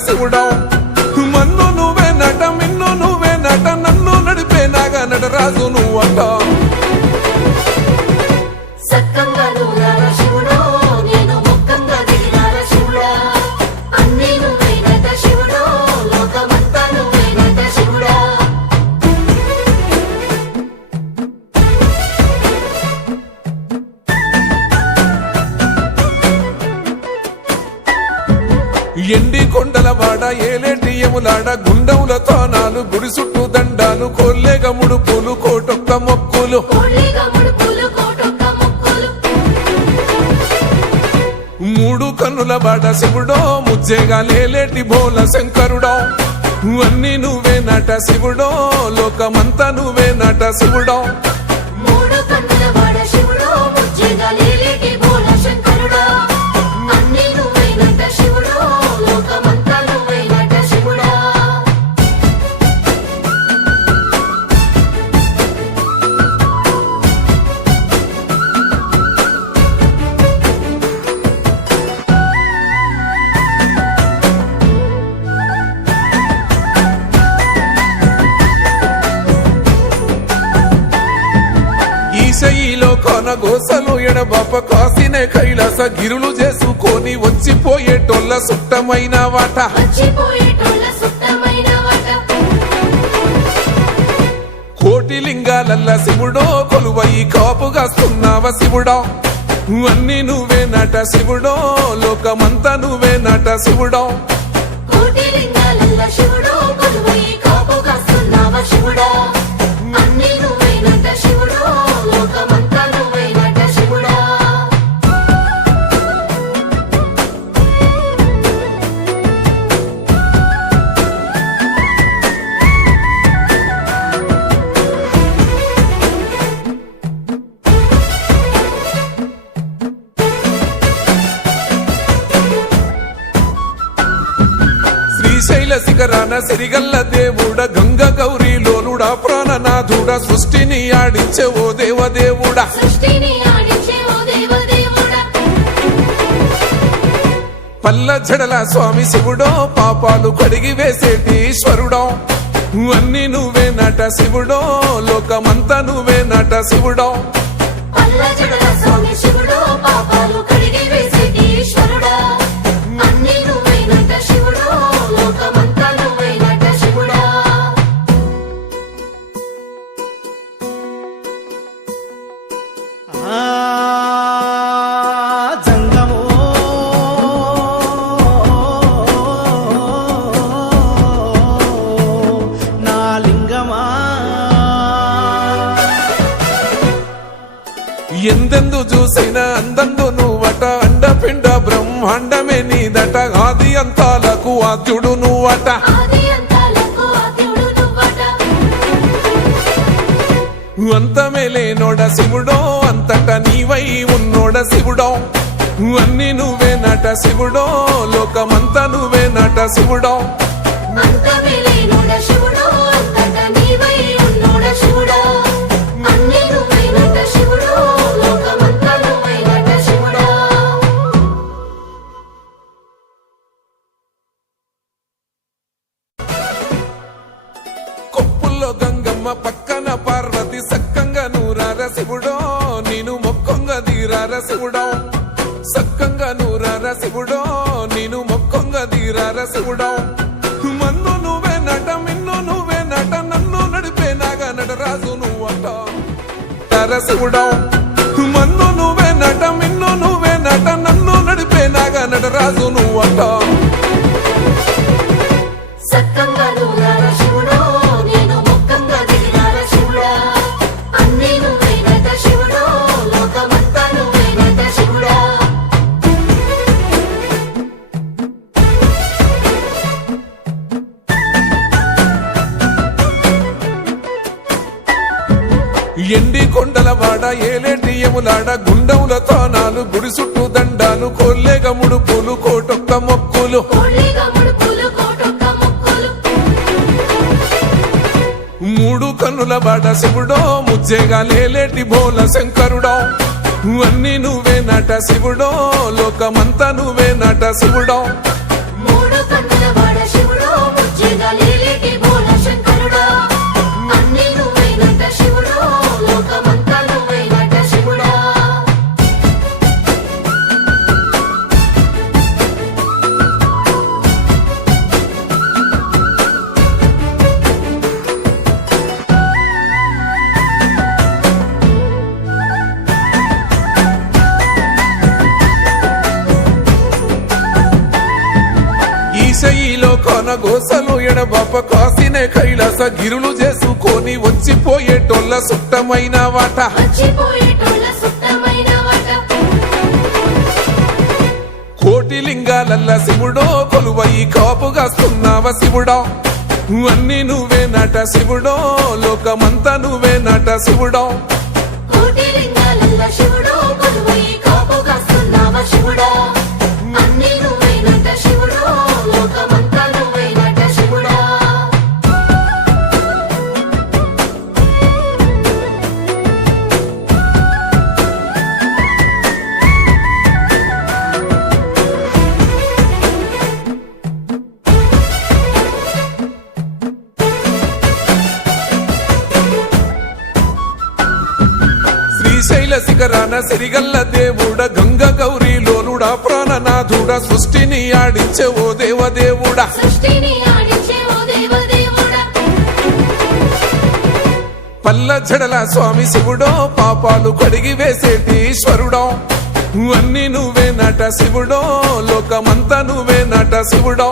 శివుడా మన్ను నువ్వే నట మిన్ను నువ్వే నట నన్ను నడిపే నాగ నటరాజు నువ్వంట ఎండి కొండల వాడ ఏలేటి యములాడ గుండములతో నాలు గుడి చుట్టూ దండాలు కోల్లేగ ముడుపులు కోటొక్క మొక్కులు మూడు కన్నుల వాడ శివుడో ముజ్జేగా లేలేటి బోల శంకరుడో అన్ని నువ్వే నట శివుడో లోకమంతా నువ్వే నట శివుడో ఈశయిలో కొన గోసలు ఎడబాప కాసినే కైలాస గిరులు చేసుకొని వచ్చిపోయేటోళ్ళ సుట్టమైన వాట కోటి లింగాలల్ల శివుడో కొలువయి కాపుగాస్తున్నావ శివుడా అన్ని నువ్వే నట శివుడో లోకమంతా నువ్వే నట శివుడో శ్రీశైల శిఖరాన సిరిగల్ల దేవుడ గంగ గౌరీ లోలుడా ప్రాణనాథుడ సృష్టిని ఆడించే ఓ దేవదేవుడా పల్ల జడల స్వామి శివుడో పాపాలు కడిగి వేసేటి ఈశ్వరుడో అన్ని నువ్వే నట శివుడో లోకమంతా నువ్వే నట శివుడో ఎందెందు చూసినా అందందు నువ్వట అండపిండ బ్రహ్మాండమే నీదట ఆది అంతాలకు ఆద్యుడు నువ్వట అంతమే లేనోడ శివుడో అంతట నీవై ఉన్నోడ శివుడో అన్ని నువ్వే నట శివుడో లోకమంతా నువ్వే నట శివుడో గంగమ్మ పక్కన పార్వతి సక్కంగా నూరార శివుడో నేను మొక్కంగా దీరార శివుడో సక్కంగా నూరార శివుడో నేను మొక్కంగా దీరార శివుడో మన్ను నువ్వే నట మిన్ను నువ్వే నట నన్ను నడిపే నాగ నటరాజు నువ్వంట శివుడో మన్ను నువ్వే నట మిన్ను నువ్వే నట నన్ను నడిపే నాగ నటరాజు నువ్వంట ఎండి కొండల వాడ ఏలేటి యములాడ గుండములతో నాలు గుడి చుట్టూ దండాలు కోల్లేగ ముడుపులు కోటొక్క మొక్కులు మూడు కన్నుల వాడ శివుడో ముజ్జేగా లేలేటి బోల శంకరుడో అన్ని నువ్వే నట శివుడో లోకమంతా నువ్వే నట శివుడో మూడు కన్నుల కొన గోసలు ఎడబాప కాసినే కైలాస గిరులు చేసుకొని వచ్చిపోయేటోళ్ళ సుట్టమైన వాట కోటి లింగాలల్ల శివుడో కొలువయి కాపుగాస్తున్నావ శివుడా అన్ని నువ్వే నట శివుడో లోకమంతా నువ్వే నట శివుడో శ్రీశైల శిఖరాన సిరిగల్ల దేవుడ గంగ గౌరీ లోలుడా ప్రాణనాథుడ సృష్టిని ఆడించే ఓ దేవదేవుడా పల్ల జడల స్వామి శివుడో పాపాలు కడిగి వేసేటి ఈశ్వరుడో అన్ని నువ్వే నట శివుడో లోకమంతా నువ్వే నట శివుడో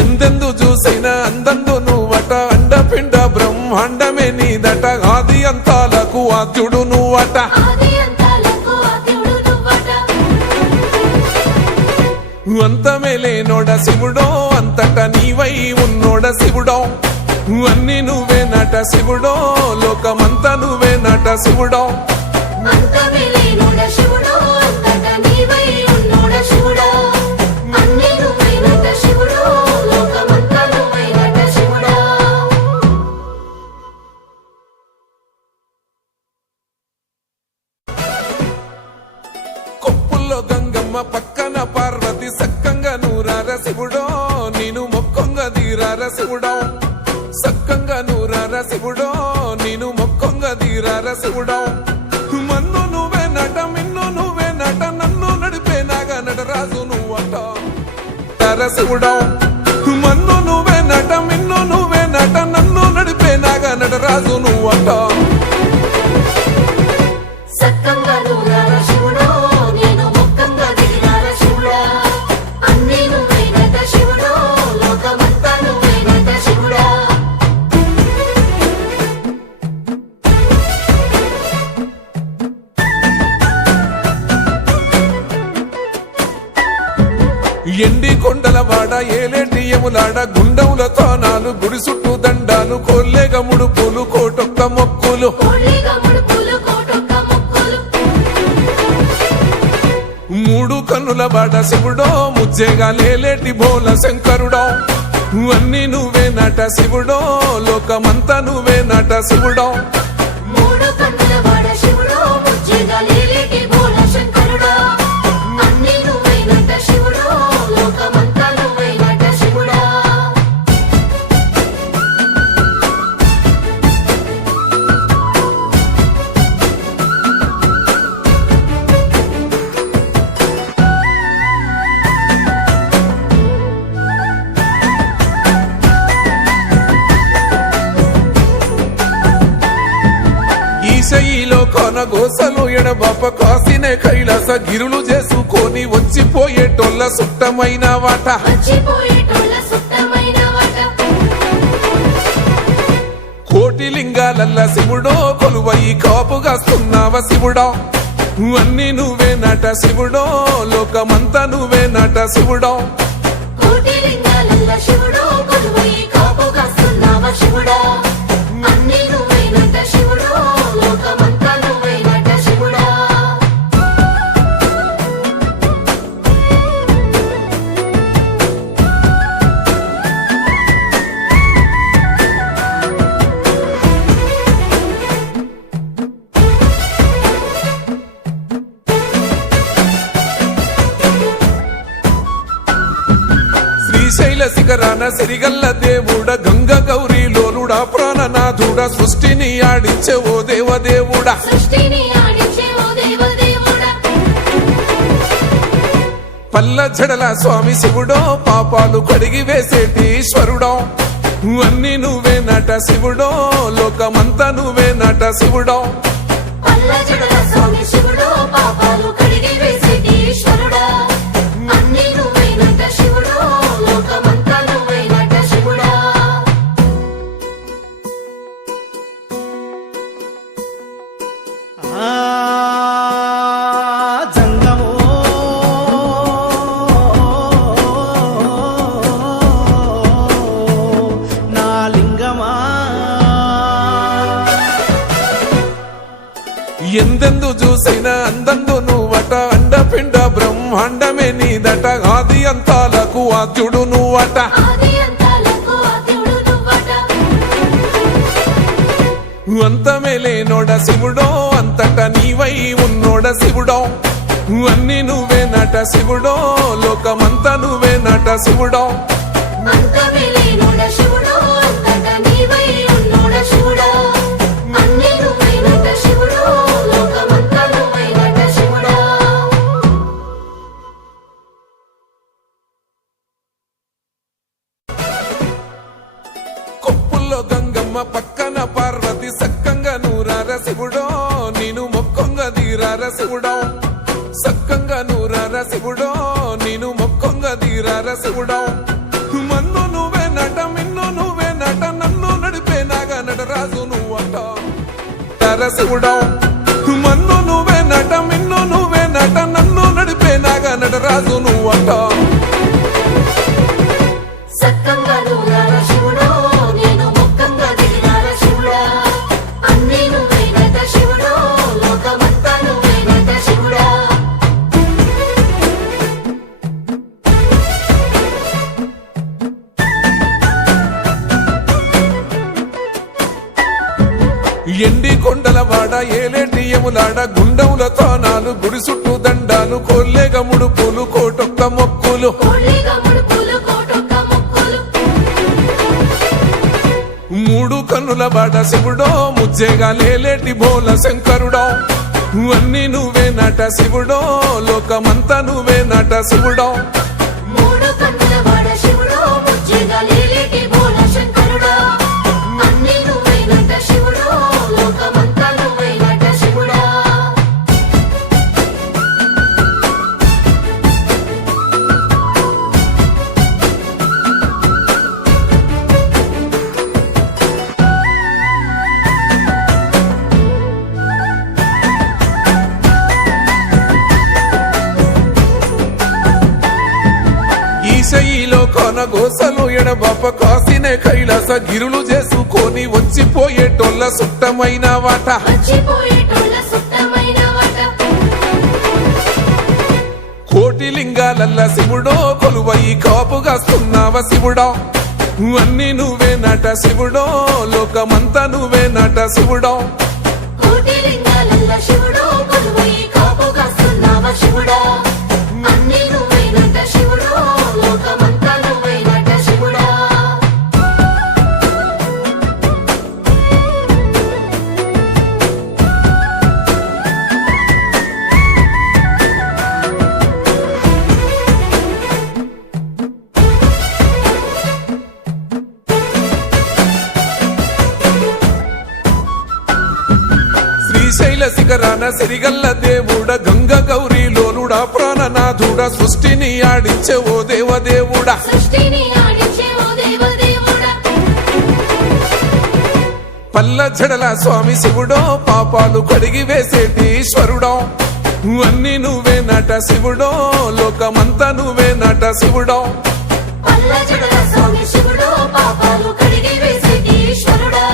ఎందెందు చూసైనా అందందు నువ్వట అండపిండ బ్రహ్మాండమే నీదట ఆది అంతాలకు ఆద్యుడు నువ్వట అంతమే లేనోడ శివుడో అంతట నీవై ఉన్నోడ శివుడో అన్ని నువ్వే నట శివుడో లోకమంతా నువ్వే నట శివుడో గంగమ్మ పక్కన పార్వతి సక్కంగా నూరార శివుడో నేను మొక్కొంగ దీరార శివుడో సక్కంగా నూరార శివుడో నేను మొక్కొంగ దీరార శివుడో మన్ను నువ్వే నట మిన్ను నువ్వే నట నన్ను నడిపే నాగా నటరాజు నువ్వట శివుడో మన్ను నువ్వే నట మిన్ను నువ్వే నట నన్ను నడిపే నాగా నటరాజు నువ్వట ఎండి కొండల వాడ ఏలేటి ఎములాడ గుండముల తోనాలు గుడి చుట్టూ దండాలు కొల్లేగ ముడుపులు కోటొక్క మొక్కులు మూడు కన్నుల బాడ శివుడో ముజ్జేగా లేలేటి బోల శంకరుడో అన్ని నువ్వే నట శివుడో లోకమంతా నువ్వే నట శివుడో ఈశయిలో కొన గోసలు ఎడబాప కాసినే కైలాస గిరులు చేసుకొని వచ్చిపోయేటోళ్ళ సుట్టమైన వాట కోటి లింగాలల్ల శివుడో కొలువయి కాపుగాస్తున్నావ శివుడో అన్ని నువ్వే నట శివుడో లోకమంతా నువ్వే నట శివుడో శ్రీశైల శిఖరాన సిరిగల్ల దేవుడ గంగ గౌరీ లోలుడా ప్రాణనాథుడ సృష్టిని ఆడించే ఓ దేవదేవుడా పల్ల జడల స్వామి శివుడో పాపాలు కడిగి వేసేటి ఈశ్వరుడో అన్ని నువ్వే నట శివుడో లోకమంతా నువ్వే నట శివుడో పల్ల జడల స్వామి శివుడో పాపాలు కడిగి వేసేటి ఈశ్వరుడా అన్ని నువ్వే నట శివుడో లోకమంతా నువ్వే నట శివుడా జంగమో నా లింగమా ఎందెందు చూసిన అందందు నువ్వట అండపిండ బ్రహ్మాండమే నీదట ఆది అంతాలకు ఆద్యుడు నువ్వట ఆది అంతాలకు ఆద్యుడు నువ్వట అంతమే లేనోడ శివుడో అంతట నీవై ఉన్నోడ శివుడో అన్ని నువ్వే నట శివుడో లోకమంతా నువ్వే నట శివుడో అంతమే లేనోడ శివుడో అంతట నీవై ఉన్నోడ శివుడా అన్ని నువ్వే నట శివుడో లోకమంతా నువ్వే నట శివుడా కొప్పుల్లో గంగమ్మ పక్కన పార్వతి సక్కంగా నూరార శివుడో నేను మొక్కొంగ దీరార శివుడో సక్కంగా నూరార శివుడో నేను మొక్కొంగ దీరార శివుడో మన్ను నువ్వే నట మిన్ను నువ్వే నట నన్ను నడిపే నాగా నటరాజు నువ్వట శివుడో మన్ను నువ్వే నట మిన్ను నువ్వే నట నన్ను నడిపే నాగా నటరాజు నువ్వట సక్కంగా నూరార శివుడో నేను మొక్కంగా దిగినార శివుడా అన్ని నువ్వే నట శివుడో లోకమంతా నువ్వే నట శివుడా ఎండి కొండలవాడ ఏలేటి ఎములాడ గుండముల తానాలు గుడి చుట్టూ దండాలు కొల్లేగ ముడుపులు కోటొక్క మొక్కులు కోళ్ళిగా ముడుపులు కోటొక్క మొక్కులు మూడు కన్నుల బాడ శివుడో ముజ్జేగా లేలేటి బోల శంకరుడో అన్ని నువ్వే నట శివుడో లోకమంతా నువ్వే నట శివుడో మూడు కన్నుల వాడ శివుడో ముజ్జేగా లేలేటి బోల శంకరుడా అన్ని నువ్వే నట శివుడో లోకమంతా నువ్వే నట శివుడా ఈశయిలో కొన గోసలు ఎడబాప కాసినే కైలాస గిరులు చేసుకొని వచ్చిపోయేటోళ్ళ సుట్టమైన వాట మర్చిపోయేటోళ్ళ సుత్తమైన వాట కోటి లింగాలల్ల శివుడో కొలువయి కాపుగాస్తున్నావ శివుడో అన్ని నువ్వే నట శివుడో లోకమంతా నువ్వే నట శివుడో కోటి లింగాలల్ల శివుడో కొలువై కాపుగాస్తున్నావ శివుడా అన్ని నువ్వే నట శివుడో లోకమంతా నువ్వే నట శివుడా శ్రీశైల శిఖరాన సిరిగల్ల దేవుడ గంగ గౌరీ లోలుడా ప్రాణనాథుడ సృష్టిని ఆడించే ఓ దేవదేవుడా సృష్టిని ఆడించే ఓ దేవదేవుడా పల్ల జడల స్వామి శివుడో పాపాలు కడిగి వేసేటి ఈశ్వరుడో అన్ని నువ్వే నట శివుడో లోకమంతా నువ్వే నట శివుడో పల్ల జడల స్వామి శివుడో పాపాలు కడిగి వేసేటి ఈశ్వరుడా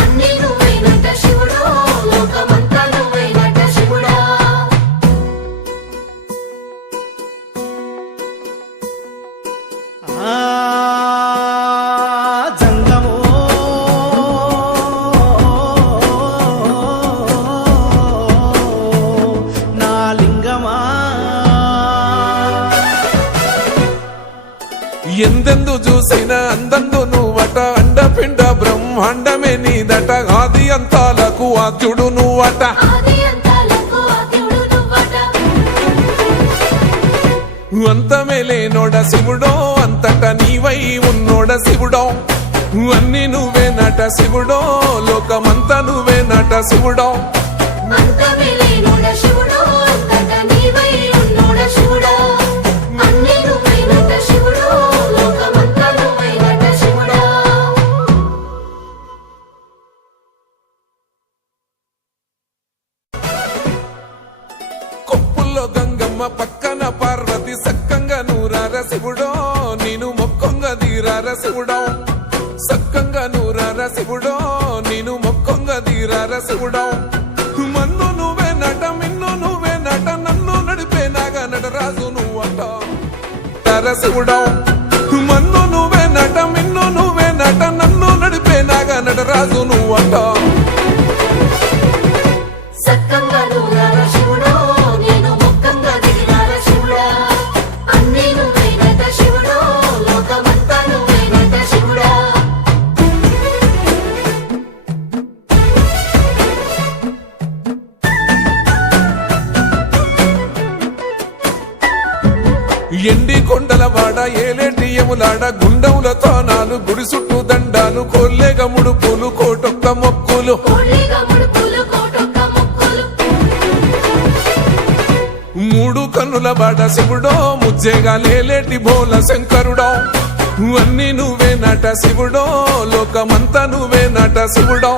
అన్ని నువ్వే నట శివుడో లోకమంతా నువ్వే నట శివుడా జంగమో నా లింగమా ఎందెందు చూసైనా అందందు నువ్వట అండపిండ బ్రహ్మాండమే నీదట ఆది అంతాలకు ఆద్యుడు నువ్వట ఆది అంతాలకు ఆద్యుడు నువ్వట అంతమే లేనోడ శివుడో అంతట నీవై ఉన్నోడ శివుడో అన్ని నువ్వే నట శివుడో లోకమంతా నువ్వే నట శివుడో అంతమే లేనోడ శివుడో అంతట నీవై ఉన్నోడ శివుడో అన్ని నువ్వైనట శివుడో లోకమంతా నువ్వైనట శివుడో కొప్పుల్లో గంగమ్మ పక్కన పార్వతి సక్కంగా నూరార శివుడో నేను మొక్కొంగ దీరార శివుడో సక్కంగా నూరార శివుడో నేను మొక్కొంగ దీరార శివుడో మన్ను నువ్వే నట మిన్ను నువ్వే నట నన్ను నడిపే నాగ నటరాజు నువ్వట నర శివుడో మన్ను నువ్వే నట మిన్ను నువ్వే నట నన్ను నడిపే నాగ నటరాజు నువ్వట సక్కంగా నూరార శివుడో నేను మొక్కంగా దిగిరార శివుడా అన్ని నువ్వైనట శివుడో లోకమంతా నువ్వైనట శివుడా ఎండి కొండలవాడ ఏలేటి యములాడ గుండములతో నాలు గుడి చుట్టూ దండాలు కొల్లేగ ముడుపులు కోటొక్క మొక్కులు కోళ్ళిగా ముడుపులు కోటొక్క మొక్కులు మూడు కన్నుల బాడ శివుడో ముజ్జేగా లేలేటి బోల శంకరుడో అన్ని నువ్వే నట శివుడో లోకమంతా నువ్వే నట శివుడో